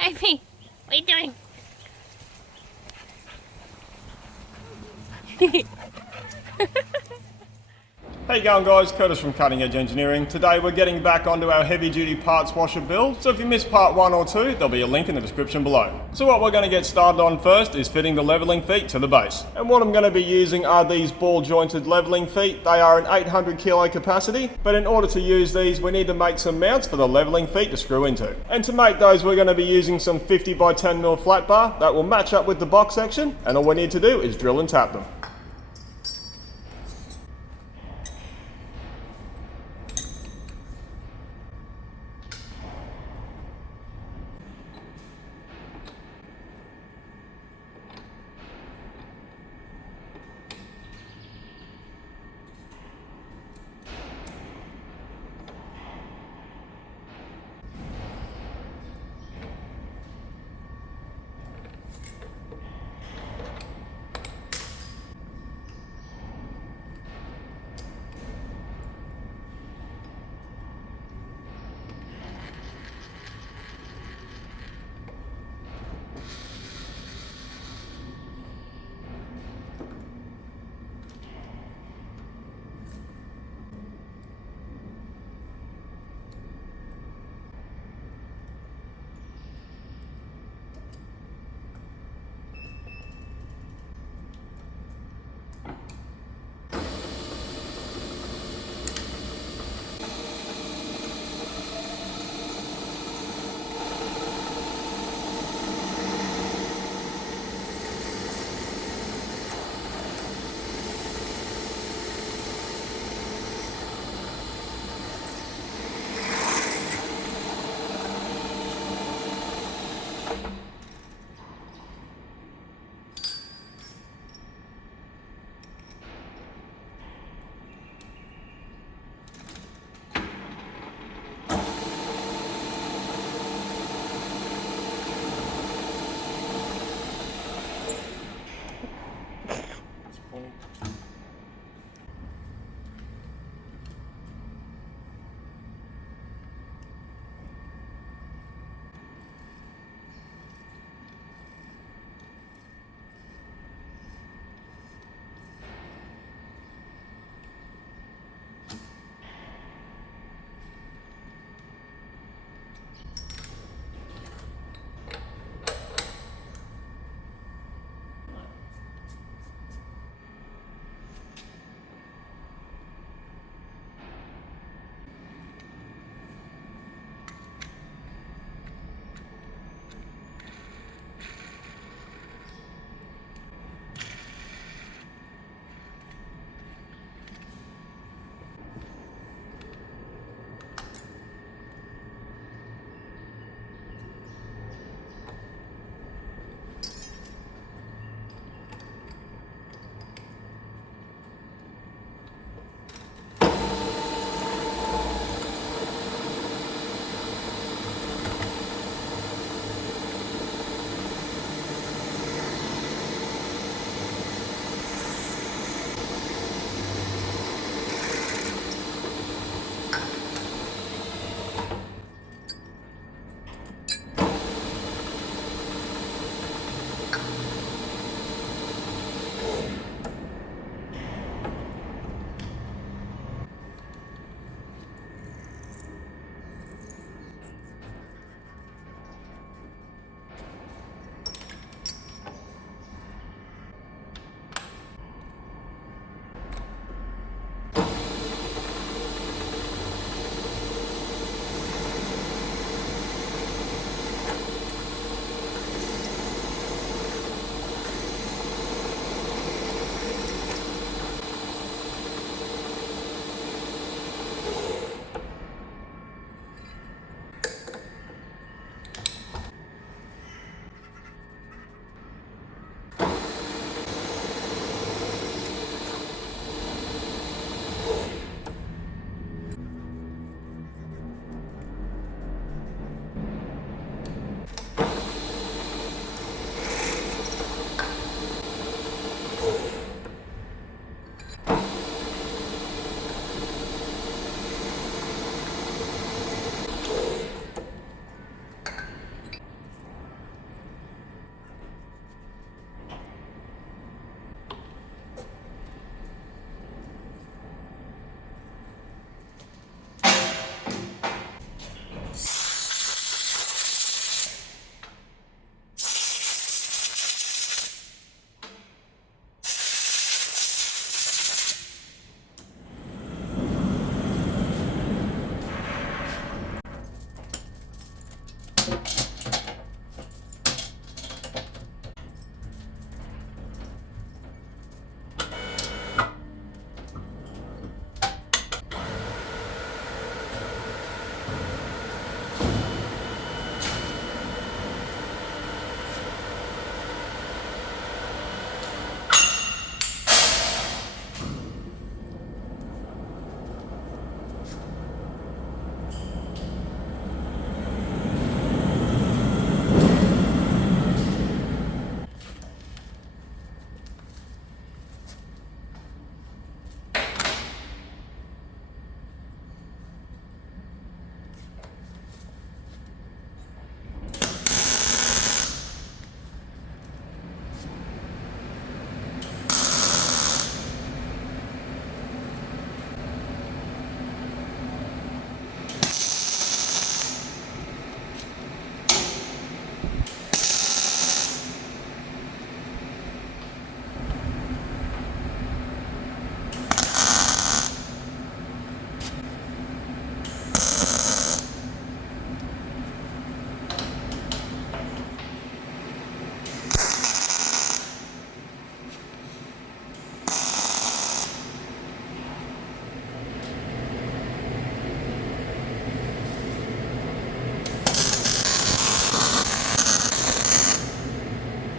Amy, what are you doing? How you going, guys? Curtis from Cutting Edge Engineering. Today we're getting back onto our heavy duty parts washer build. So if you missed part 1 or 2, there'll be a link in the description below. So what we're going to get started on first is fitting the leveling feet to the base. And what I'm going to be using are these ball jointed leveling feet. They are an 800 kilo capacity, but in order to use these we need to make some mounts for the leveling feet to screw into. And to make those we're going to be using some 50 by 10 mil flat bar that will match up with the box section, and all we need to do is drill and tap them.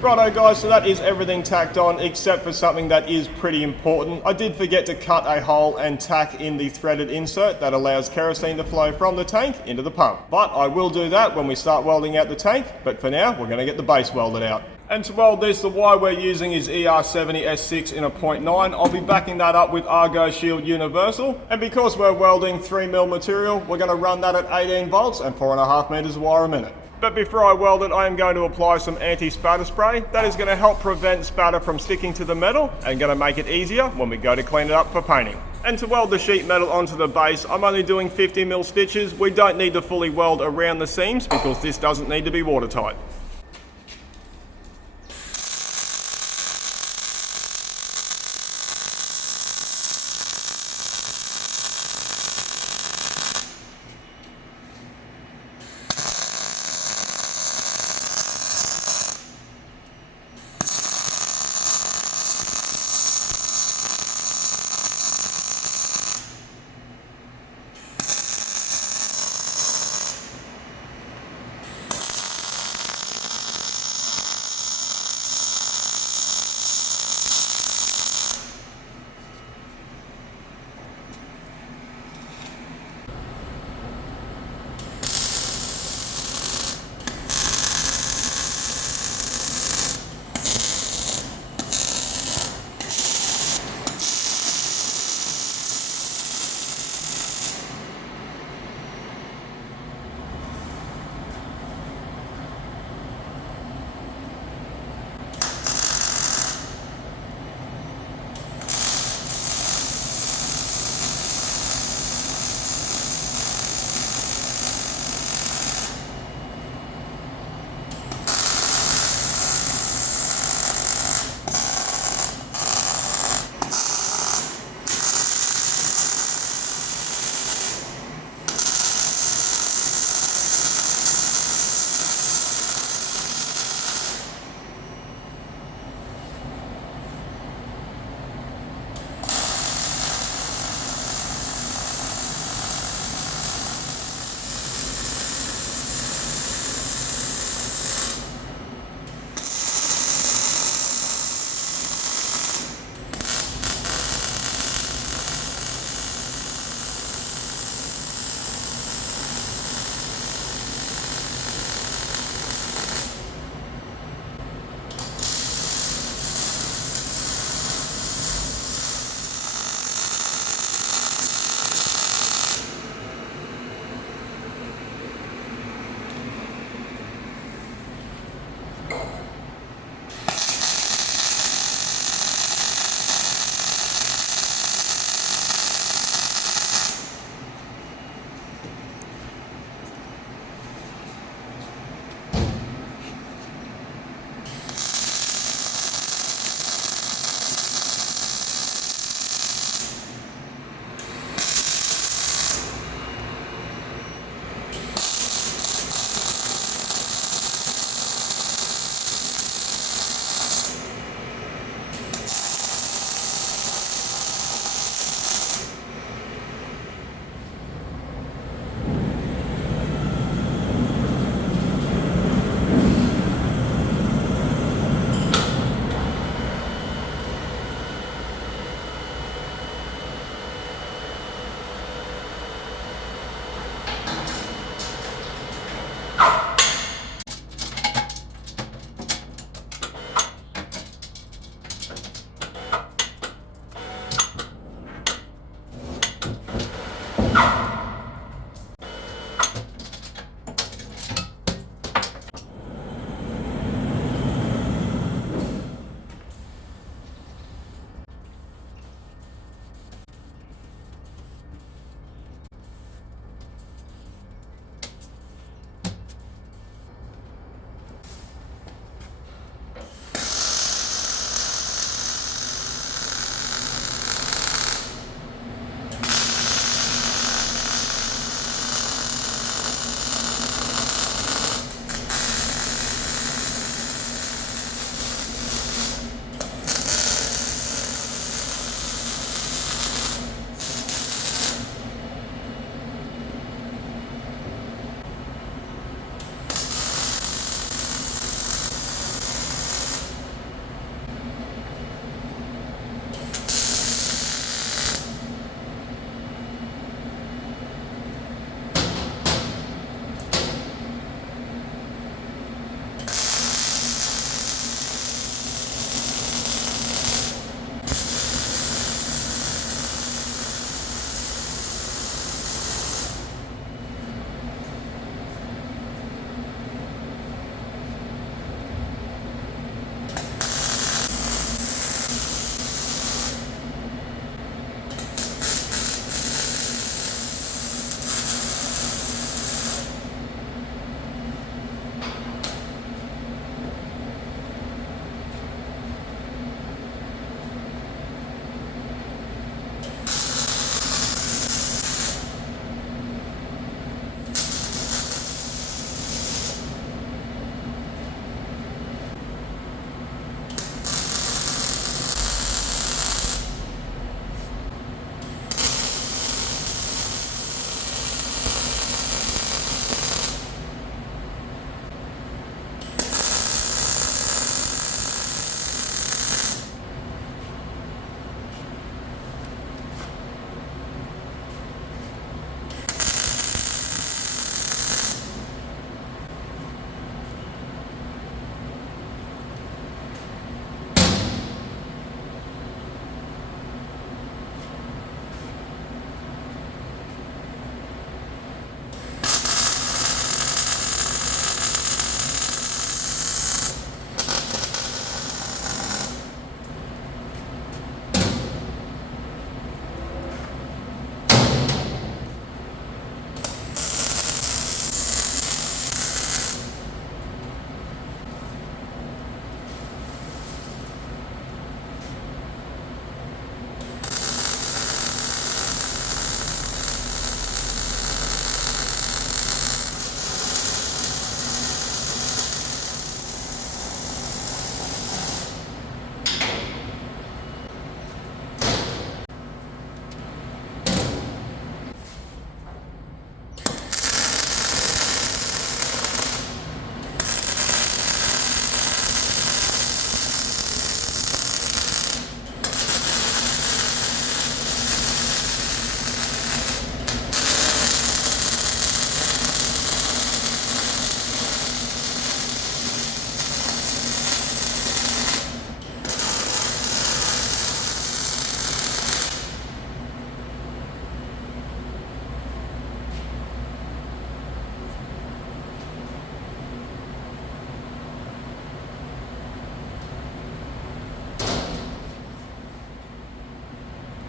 Righto guys, so that is everything tacked on except for something that is pretty important. I did forget to cut a hole and tack in the threaded insert that allows kerosene to flow from the tank into the pump. But I will do that when we start welding out the tank, but for now we're going to get the base welded out. And to weld this, the wire we're using is ER70S6 in a 0.9. I'll be backing that up with Argo Shield Universal. And because we're welding 3mm material, we're going to run that at 18 volts and 4.5 meters of wire a minute. But before I weld it, I am going to apply some anti-spatter spray. That is going to help prevent spatter from sticking to the metal and going to make it easier when we go to clean it up for painting. And to weld the sheet metal onto the base, I'm only doing 50mm stitches. We don't need to fully weld around the seams because this doesn't need to be watertight.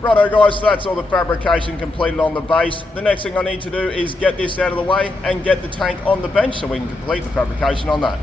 Righto guys, so that's all the fabrication completed on the base. The next thing I need to do is get this out of the way and get the tank on the bench so we can complete the fabrication on that.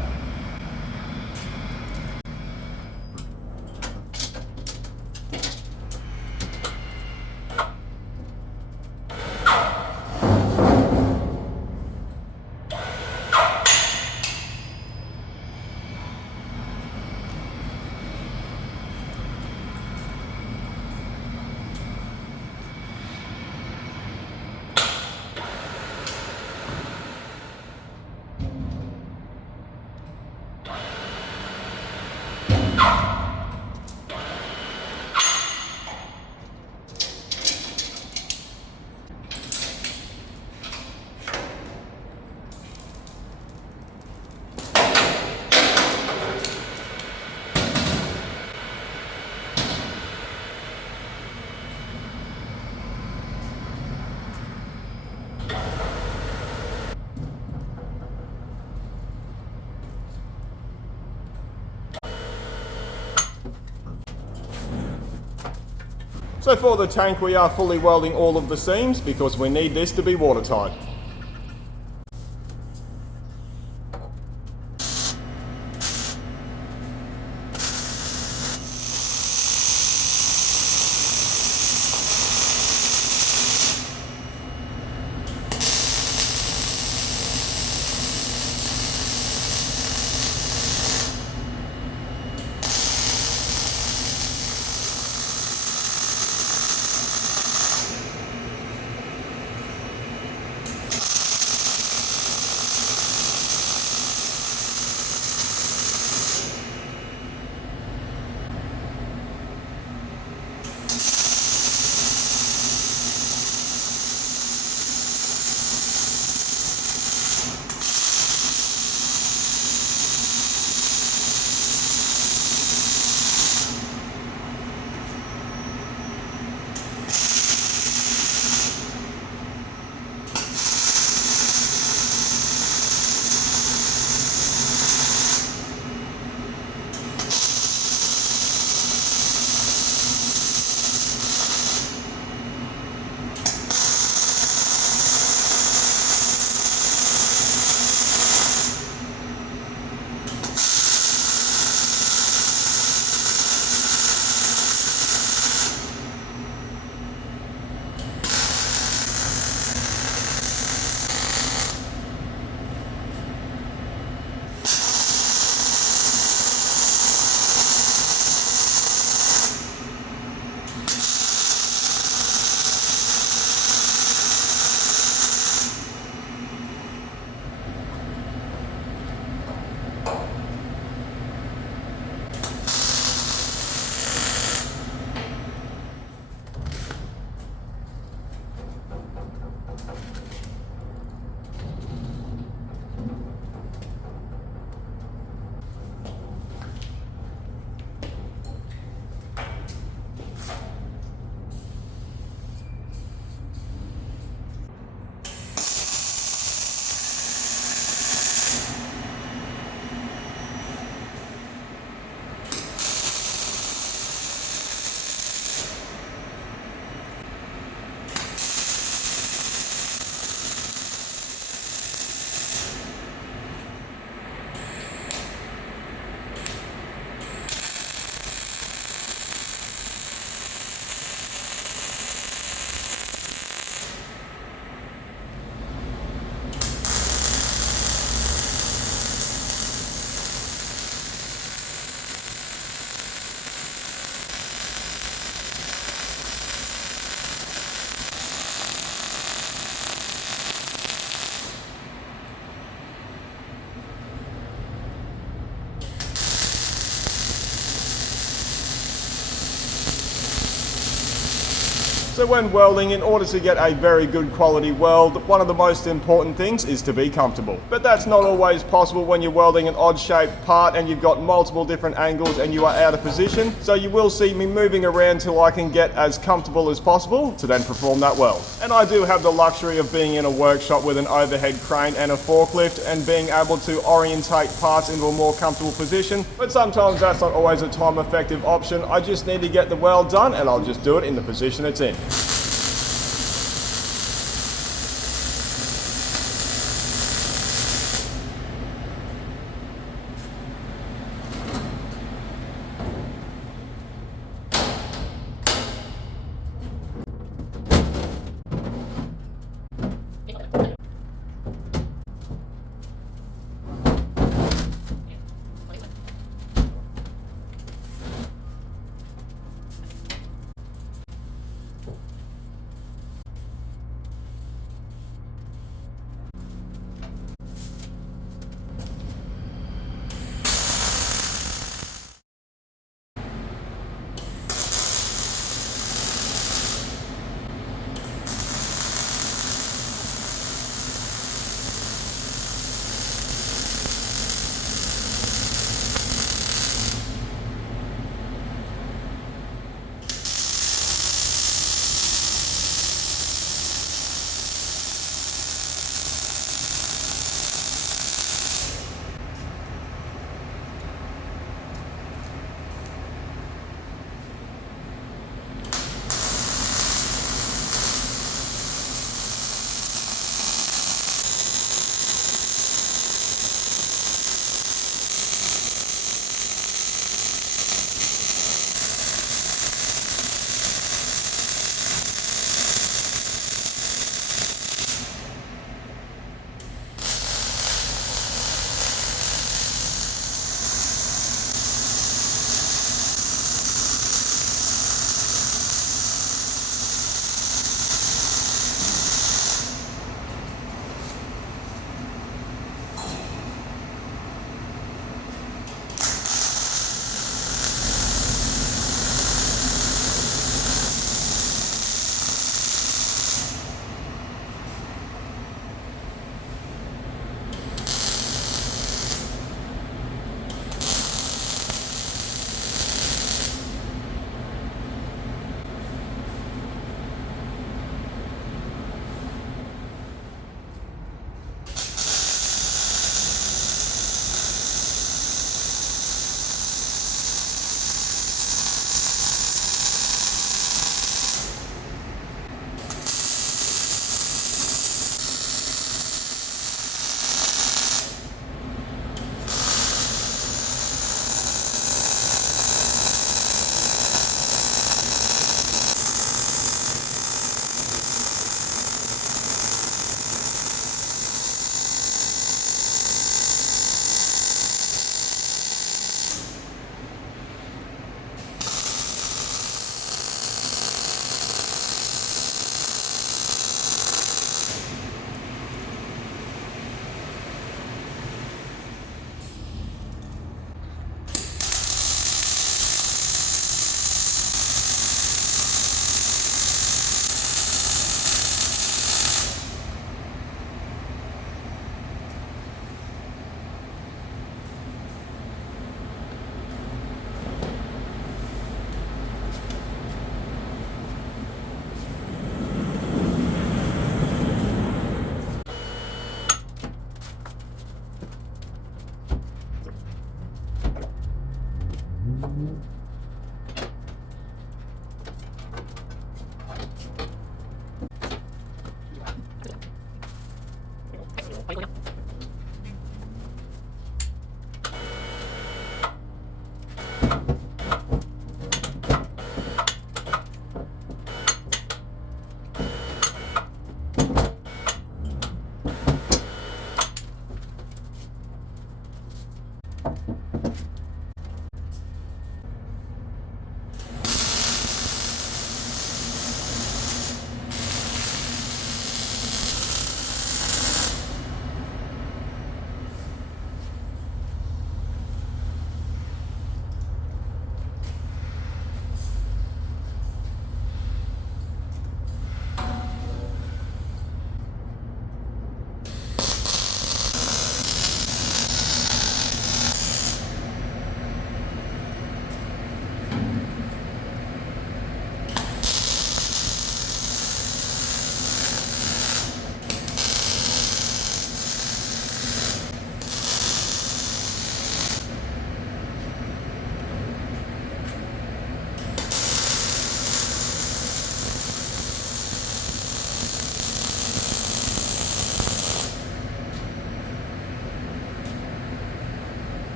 So for the tank we are fully welding all of the seams because we need this to be watertight. So when welding, in order to get a very good quality weld, one of the most important things is to be comfortable. But that's not always possible when you're welding an odd shaped part and you've got multiple different angles and you are out of position. So you will see me moving around till I can get as comfortable as possible to then perform that weld. And I do have the luxury of being in a workshop with an overhead crane and a forklift and being able to orientate parts into a more comfortable position. But sometimes that's not always a time effective option. I just need to get the weld done and I'll just do it in the position it's in.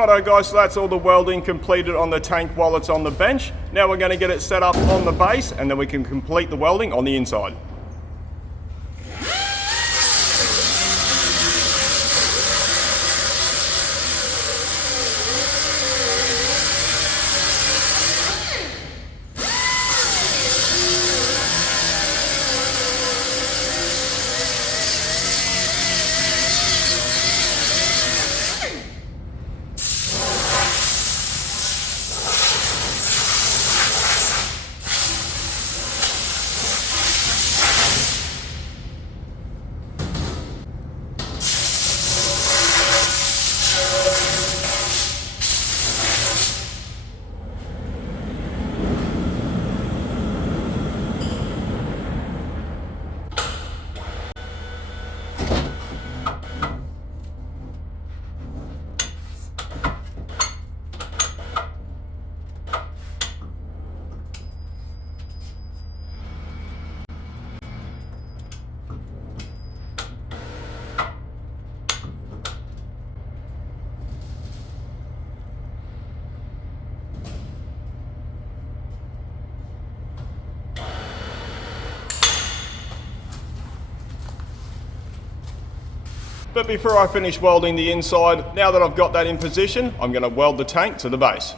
Righto guys, so that's all the welding completed on the tank while it's on the bench. Now we're going to get it set up on the base and then we can complete the welding on the inside. But before I finish welding the inside, now that I've got that in position, I'm going to weld the tank to the base.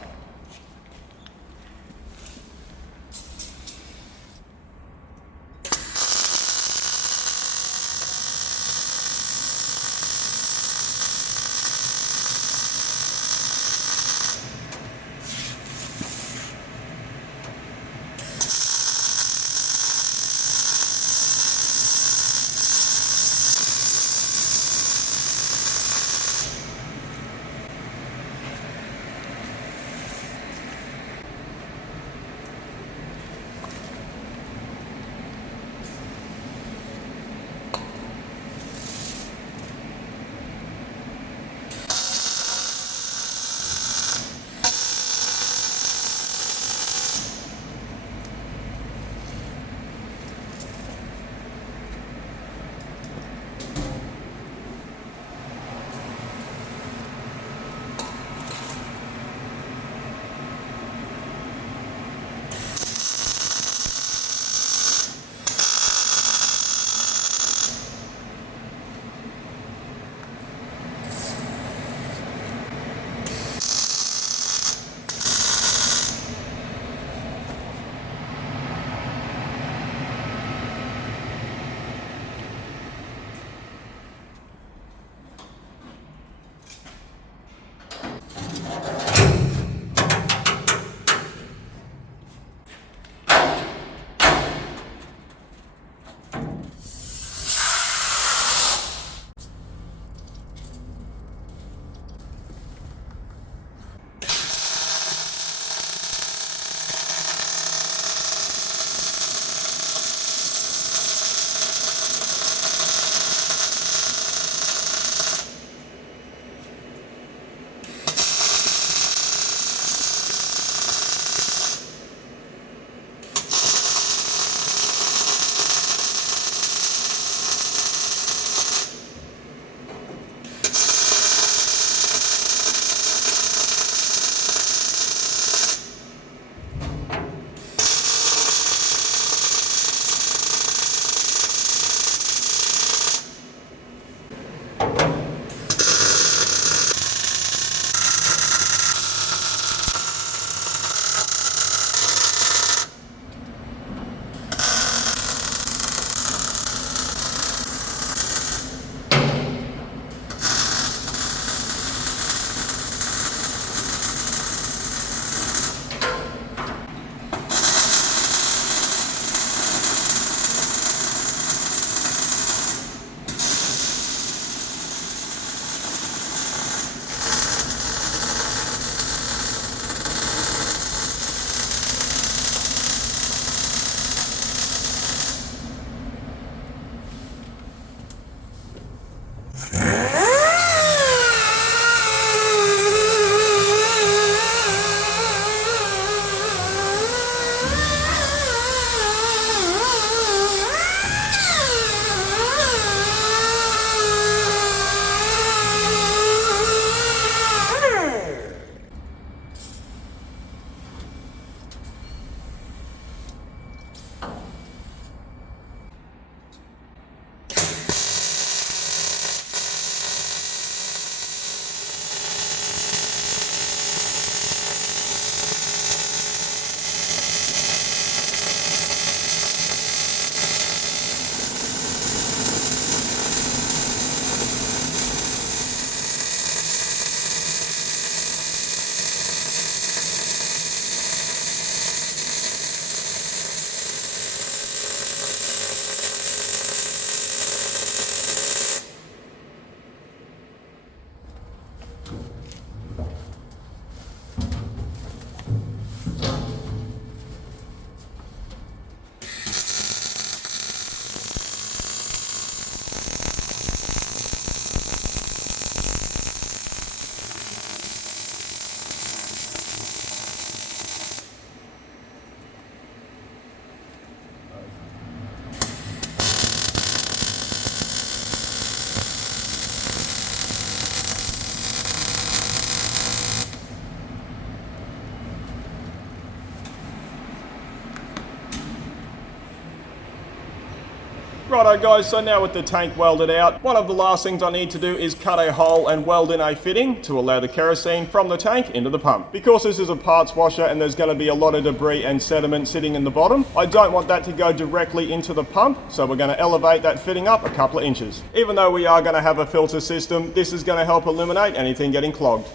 Righto guys, so now with the tank welded out, one of the last things I need to do is cut a hole and weld in a fitting to allow the kerosene from the tank into the pump. Because this is a parts washer and there's going to be a lot of debris and sediment sitting in the bottom, I don't want that to go directly into the pump, so we're going to elevate that fitting up a couple of inches. Even though we are going to have a filter system, this is going to help eliminate anything getting clogged.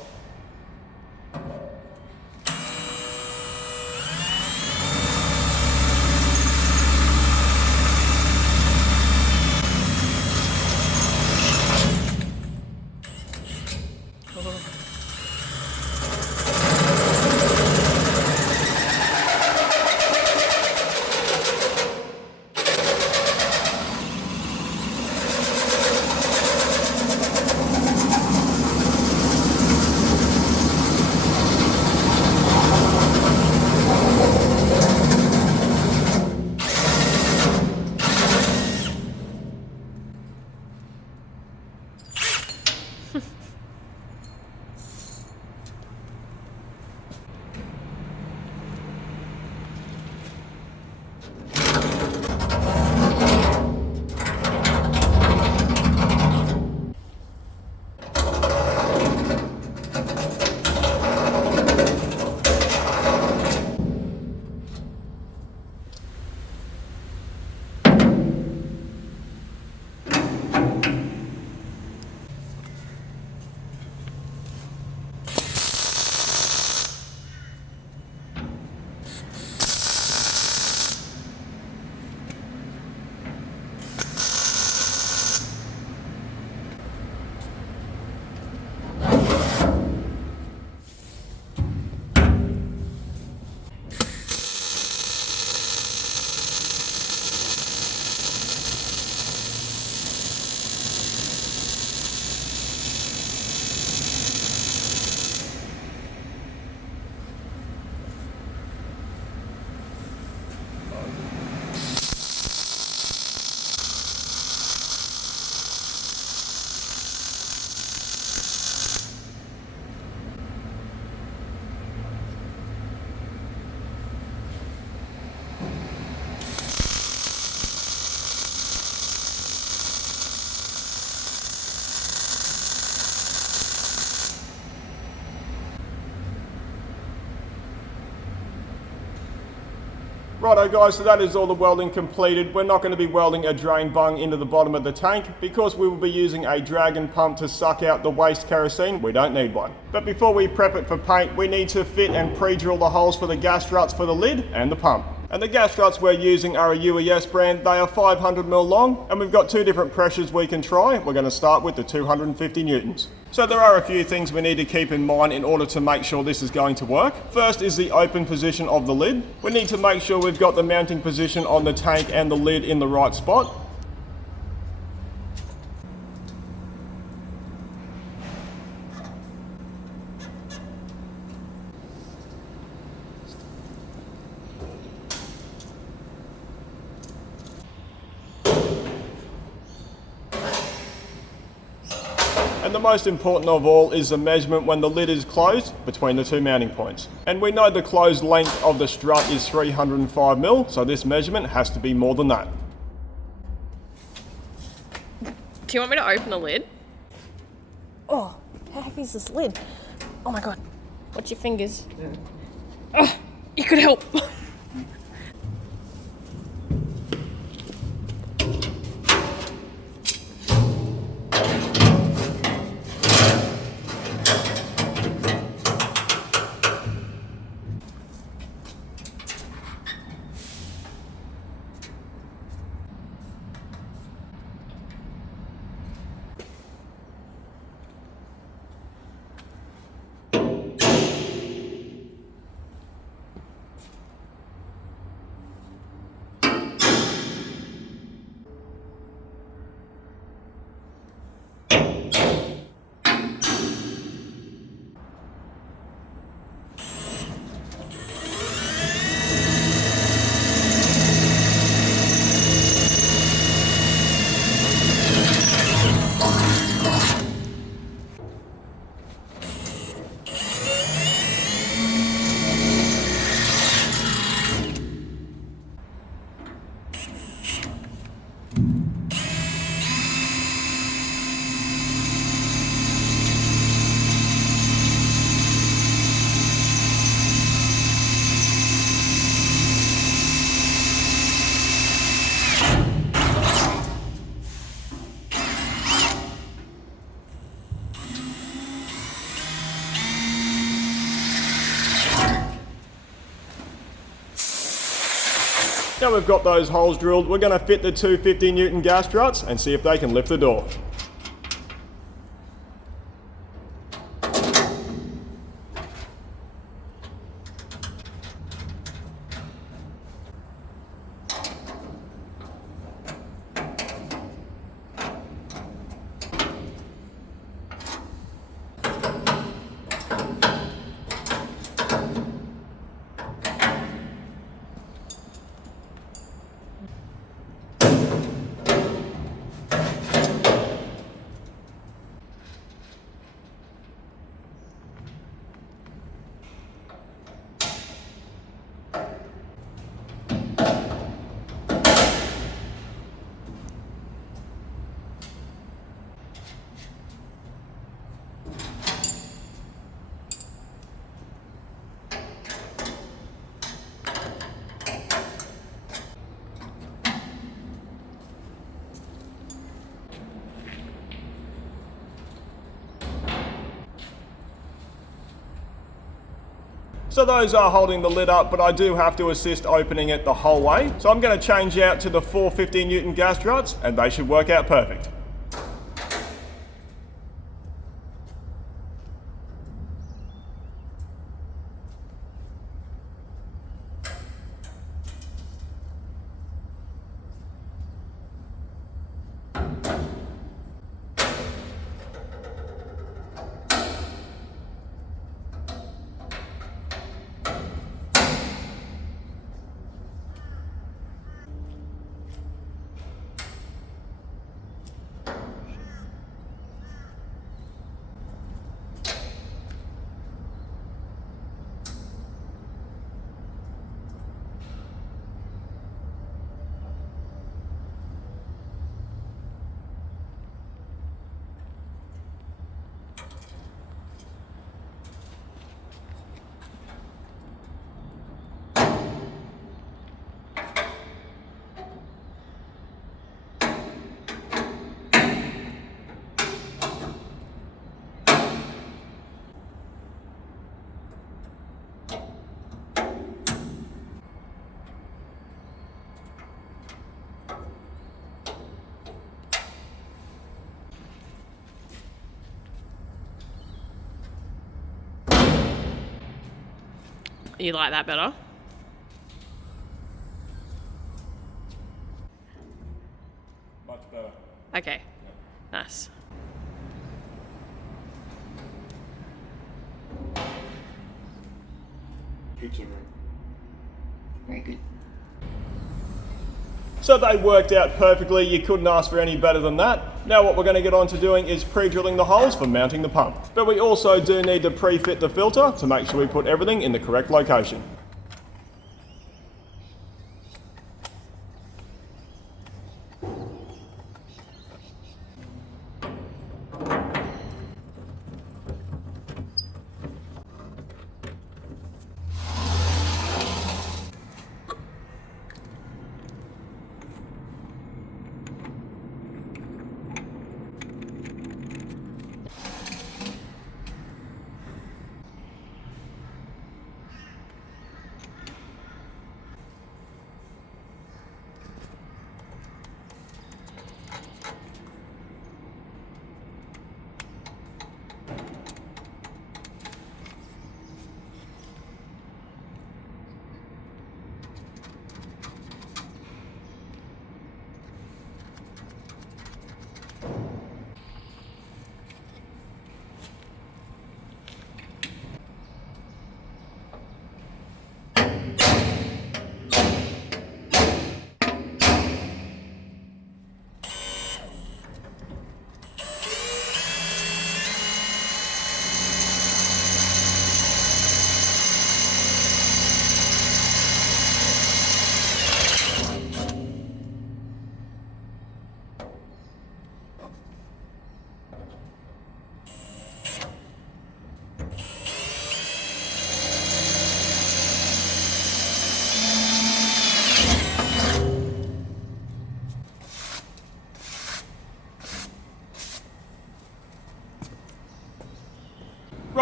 Righto guys, so that is all the welding completed. We're not going to be welding a drain bung into the bottom of the tank because we will be using a dragon pump to suck out the waste kerosene. We don't need one. But before we prep it for paint, we need to fit and pre-drill the holes for the gas struts for the lid and the pump. And the gas struts we're using are a UES brand. They are 500mm long, and we've got two different pressures we can try. We're going to start with the 250 newtons. So there are a few things we need to keep in mind in order to make sure this is going to work. First is the open position of the lid. We need to make sure we've got the mounting position on the tank and the lid in the right spot. And the most important of all is the measurement when the lid is closed between the two mounting points. And we know the closed length of the strut is 305mm, so this measurement has to be more than that. Do you want me to open the lid? Oh, how heavy is this lid? Oh my god. Watch your fingers. Yeah. Oh, you could help. Now we've got those holes drilled, we're going to fit the two 50 Newton gas struts and see if they can lift the door. So those are holding the lid up, but I do have to assist opening it the whole way. So I'm going to change out to the 450 Newton gas struts and they should work out perfect. You like that better? Much better. Okay. Nice. Pizza ring. Very good. So they worked out perfectly, you couldn't ask for any better than that. Now what we're going to get on to doing is pre-drilling the holes for mounting the pump. But we also do need to pre-fit the filter to make sure we put everything in the correct location.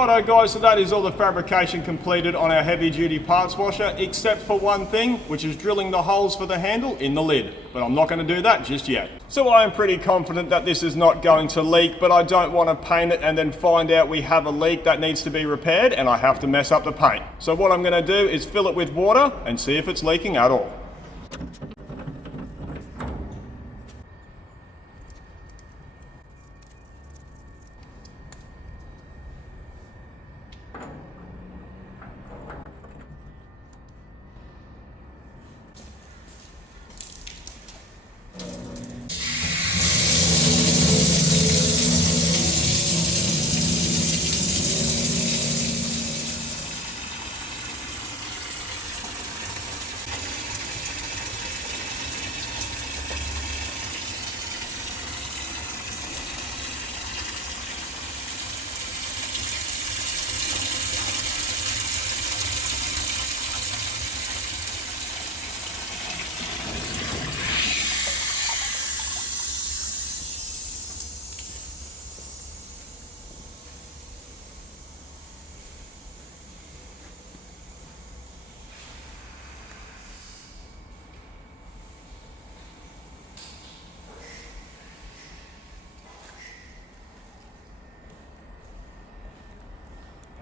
Righto guys, so that is all the fabrication completed on our heavy duty parts washer, except for one thing, which is drilling the holes for the handle in the lid. But I'm not going to do that just yet. So I am pretty confident that this is not going to leak, but I don't want to paint it and then find out we have a leak that needs to be repaired and I have to mess up the paint. So what I'm going to do is fill it with water and see if it's leaking at all.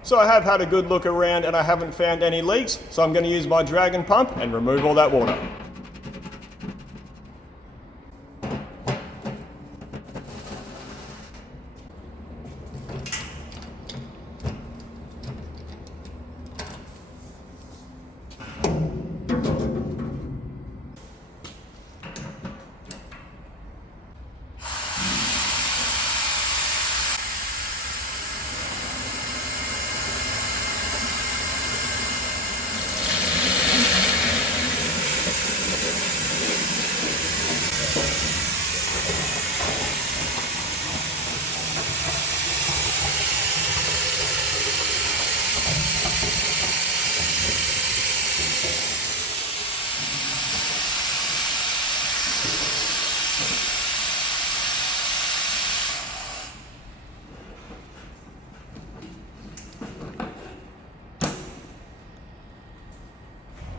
So I have had a good look around and I haven't found any leaks, so I'm going to use my dragon pump and remove all that water.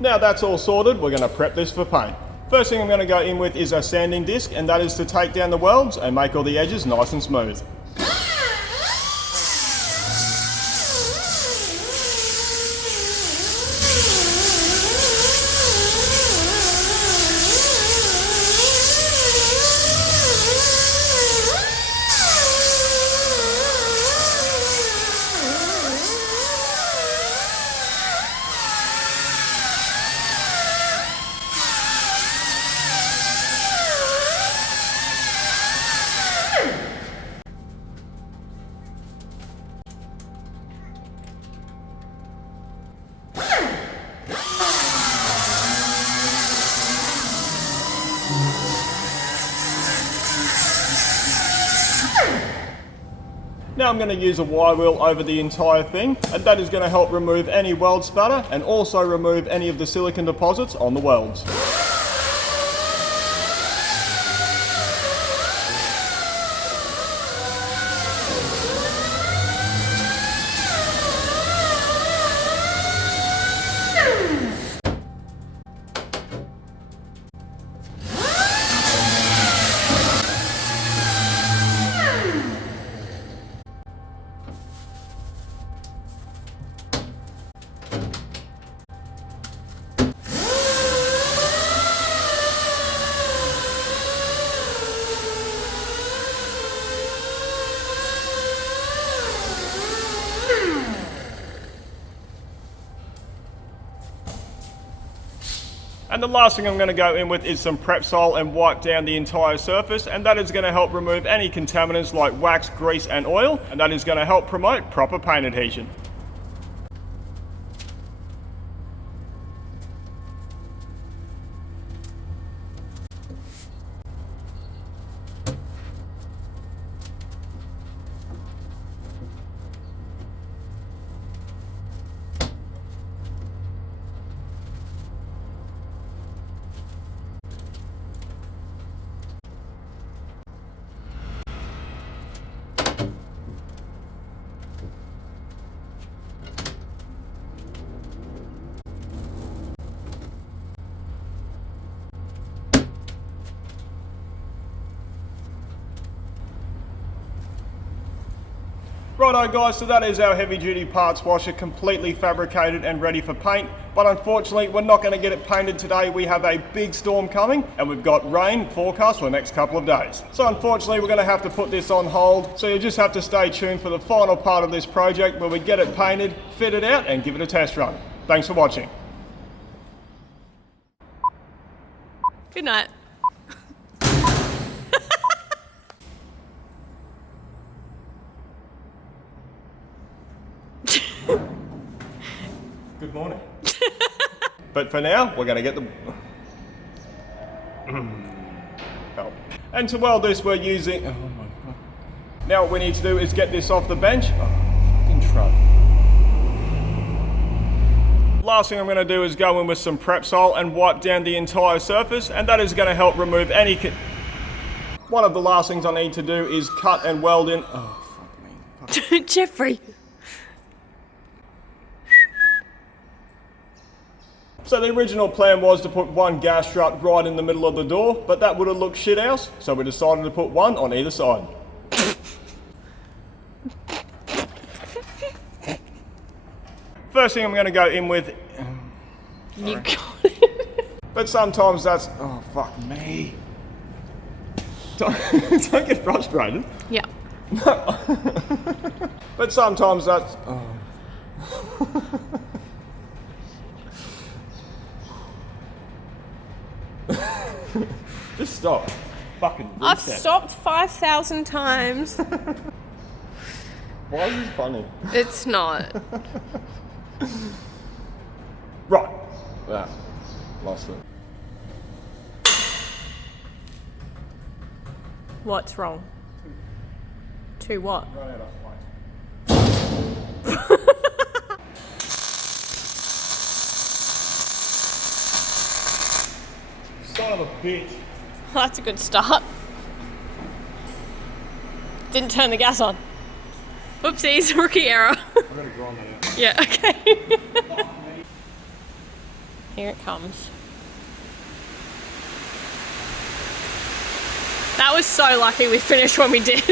Now that's all sorted, we're going to prep this for paint. First thing I'm going to go in with is a sanding disc, and that is to take down the welds and make all the edges nice and smooth. Now I'm going to use a wire wheel over the entire thing, and that is going to help remove any weld spatter and also remove any of the silicone deposits on the welds. And the last thing I'm going to go in with is some Prep-Sol and wipe down the entire surface, and that is going to help remove any contaminants like wax, grease and oil, and that is going to help promote proper paint adhesion. Righto guys, so that is our heavy duty parts washer completely fabricated and ready for paint. But unfortunately, we're not going to get it painted today. We have a big storm coming and we've got rain forecast for the next couple of days. So unfortunately, we're going to have to put this on hold. So you'll just have to stay tuned for the final part of this project where we get it painted, fit it out and give it a test run. Thanks for watching. Good night. Good morning. But for now, we're going to get the... help. And to weld this, we're using... Oh my God. Now what we need to do is get this off the bench. Oh, fucking truck. Last thing I'm going to do is go in with some Prepsol and wipe down the entire surface, and that is going to help remove any... One of the last things I need to do is cut and weld in... Oh, fuck me. Jeffrey. So the original plan was to put one gas strut right in the middle of the door, but that would have looked shit house, so we decided to put one on either side. First thing I'm going to go in with... You got it. But sometimes that's... Oh, fuck me. Don't get frustrated. Yeah. But sometimes that's... Oh. Just stop. Fucking reset. I've stopped 5,000 times. Why is this funny? It's not. Right. Yeah. Lost it. What's wrong? To what? Run out of light. Son of a bitch. That's a good start. Didn't turn the gas on. Oopsies, rookie error. I gotta grind that out. Yeah, okay. Here it comes. That was so lucky we finished when we did.